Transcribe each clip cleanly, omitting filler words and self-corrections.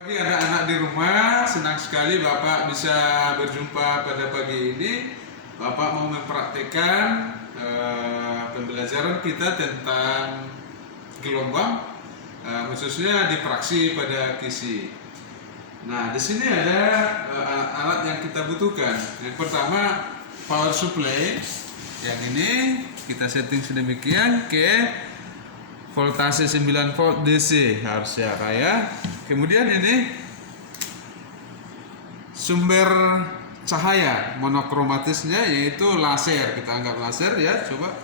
Pagi anak-anak di rumah, senang sekali Bapak bisa berjumpa pada pagi ini. Bapak mau mempraktikkan pembelajaran kita tentang gelombang, khususnya di fraksi pada kisi. Nah, di sini ada alat yang kita butuhkan. Yang pertama, power supply. Yang ini kita setting sedemikian ke voltase 9 volt DC harusnya ya. Kemudian ini sumber cahaya monokromatisnya yaitu laser, kita anggap laser ya, coba.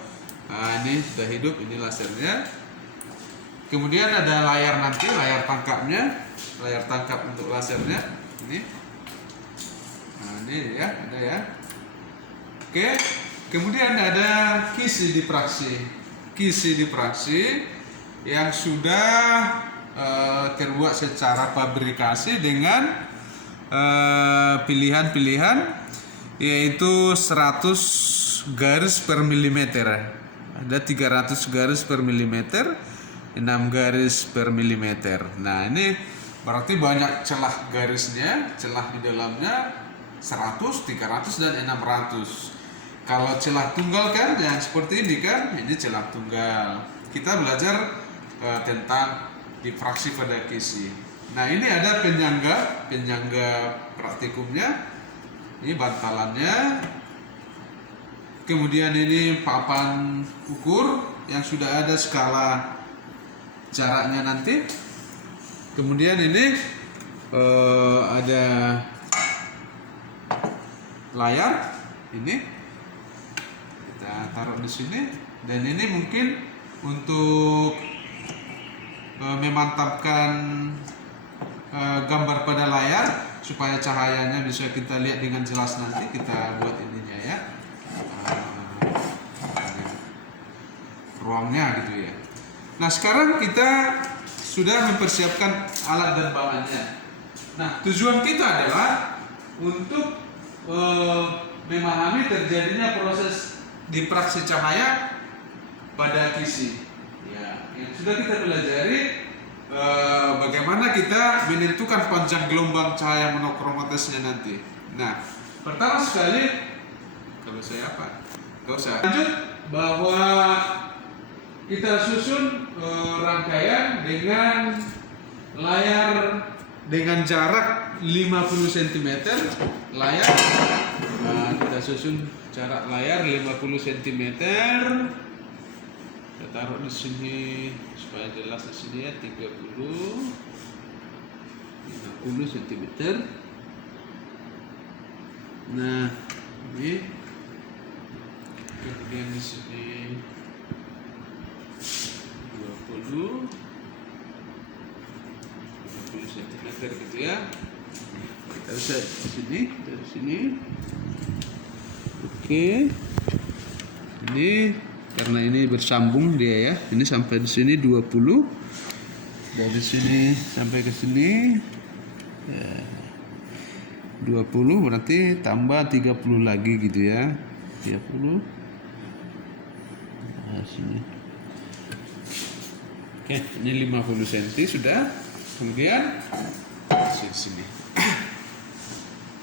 Nah, ini sudah hidup, ini lasernya. Kemudian ada layar nanti, layar tangkapnya, layar tangkap untuk lasernya ini. Nah, ini ya, ada ya. Oke. Kemudian ada kisi diffraksi yang sudah terbuat secara pabrikasi dengan pilihan-pilihan yaitu 100 garis per milimeter. Ada 300 garis per milimeter, 6 garis per milimeter. Nah, ini berarti banyak celah garisnya, celah di dalamnya 100, 300 dan 600. Kalau celah tunggal kan yang seperti ini kan, ini celah tunggal. Kita belajar tentang diffraksi pada kisi. Nah, ini ada penyangga praktikumnya. Ini bantalannya. Kemudian ini papan ukur yang sudah ada skala jaraknya nanti. Kemudian ini ada layar ini. Kita taruh di sini, dan ini mungkin untuk memantapkan gambar pada layar supaya cahayanya bisa kita lihat dengan jelas. Nanti kita buat ininya ya, ruangnya gitu ya. Nah, sekarang kita sudah mempersiapkan alat dan bahannya. Nah, tujuan kita adalah untuk memahami terjadinya proses diffraksi cahaya pada kisi. Ya, yang sudah kita pelajari bagaimana kita menentukan panjang gelombang cahaya monokromatisnya nanti. Nah, pertama sekali, kalau saya apa? Gak usah. Lanjut bahwa kita susun rangkaian dengan layar dengan jarak 50 cm layar. Nah, kita susun jarak layar 50 cm. Kita taruh di sini supaya jelas, di sini ya, 50 cm. Nah, ini kemudian di sini 20 cm gitu ya. Kita bisa di sini, dari sini. Oke. Ini karena ini bersambung dia ya. Ini sampai di sini 20. Dari sini sampai ke sini ya, 20, berarti tambah 30 lagi gitu ya. 30. Nah, sini. Oke, ini 50 cm sudah. Kemudian sini.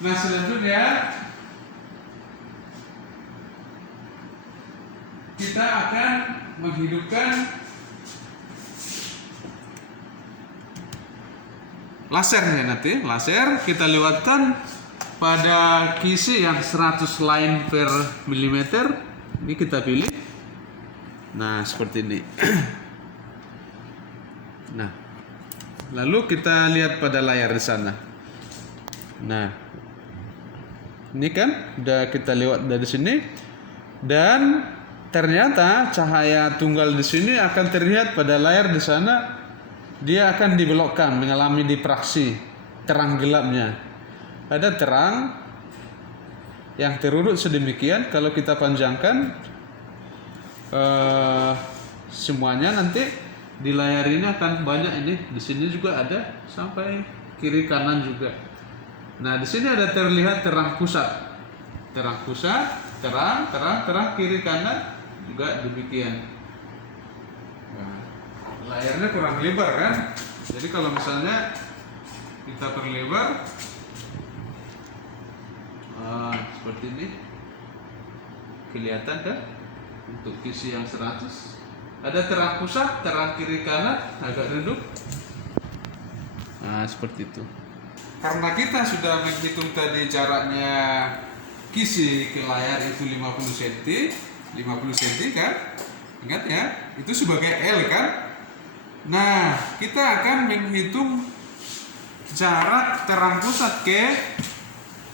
Nah, selanjutnya kita akan menghidupkan lasernya nanti. Laser kita lewatkan pada kisi yang 100 line per milimeter. Ini kita pilih. Nah, seperti ini. Nah, lalu kita lihat pada layar di sana. Nah, ini kan udah kita lewat dari sini, dan ternyata cahaya tunggal di sini akan terlihat pada layar di sana. Dia akan dibelokkan, mengalami diffraksi, terang gelapnya. Ada terang yang terurut sedemikian. Kalau kita panjangkan semuanya, nanti di layar ini akan banyak ini. Di sini juga ada sampai kiri kanan juga. Nah, di sini ada terlihat terang pusat, terang kiri kanan juga demikian. Nah, layarnya kurang lebar kan, jadi kalau misalnya kita perlebar. Seperti ini. Kelihatan kan? Untuk kisi yang 100. Ada terang pusat, terang kiri kanan, agak redup. Nah, seperti itu. Karena kita sudah menghitung tadi jaraknya kisi ke layar itu 50 cm, 50 cm kan? Ingat ya, itu sebagai L kan? Nah, kita akan menghitung jarak terang pusat ke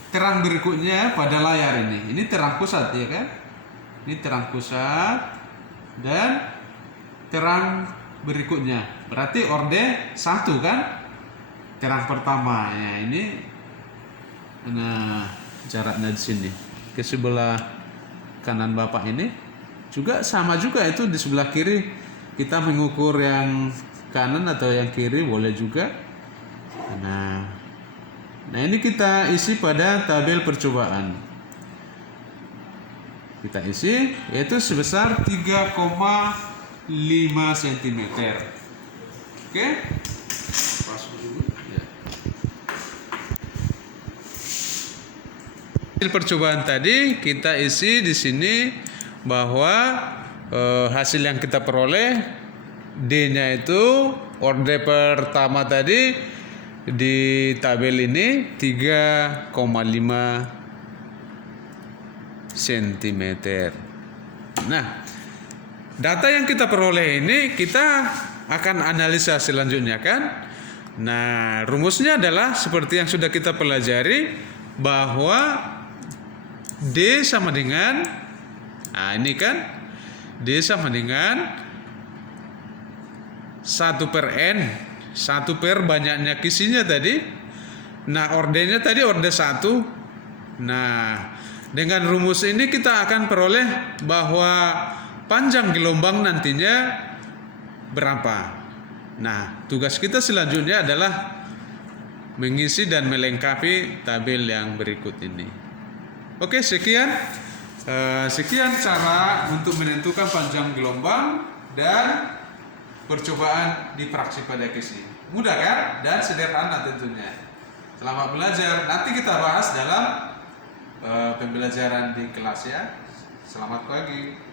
terang berikutnya pada layar ini. Ini terang pusat ya kan? Ini terang pusat dan terang berikutnya. Berarti orde 1 kan? Terang pertama ya ini. Nah, jaraknya di sini ke sebelah kanan Bapak ini juga sama juga, itu di sebelah kiri kita mengukur yang kanan atau yang kiri boleh juga. Nah ini kita isi pada tabel percobaan. Kita isi yaitu sebesar 3,5 cm. Oke. Pas dulu ya. Hasil percobaan tadi kita isi di sini bahwa hasil yang kita peroleh D-nya itu orde pertama tadi di tabel ini 3,5 cm. Nah, data yang kita peroleh ini kita akan analisa selanjutnya kan. Nah, rumusnya adalah seperti yang sudah kita pelajari bahwa D sama dengan, nah ini kan D sama dengan 1/n, 1 banyaknya kisinya tadi. Nah, ordenya tadi orde 1. Nah, dengan rumus ini kita akan peroleh bahwa panjang gelombang nantinya berapa. Nah, tugas kita selanjutnya adalah mengisi dan melengkapi tabel yang berikut ini. Oke, sekian cara untuk menentukan panjang gelombang dan percobaan di fraksi pada kisi. Mudah kan? Dan sederhana tentunya. Selamat belajar. Nanti kita bahas dalam pembelajaran di kelas ya. Selamat pagi.